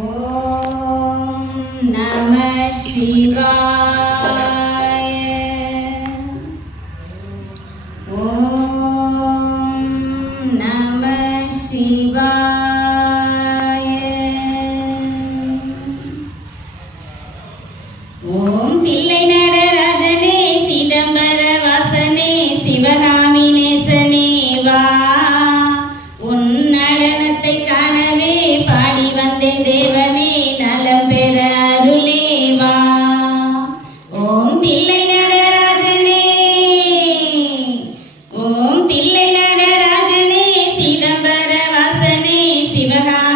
ஓம் நம சிவாய. ஓம் நம சிவாய. ஓம் தில்லை நடராஜனே சிதம்பர வாசனே சிவகாமி நேசனே வா, உன் நடனத்தை காணவே பாடி வந்தேன் தேவனே, நலம் பெற அருளே வா. ஓம் தில்லை நடராஜனே, ஓம் தில்லை நடராஜனே சிதம்பர வாசனே சிவகாமி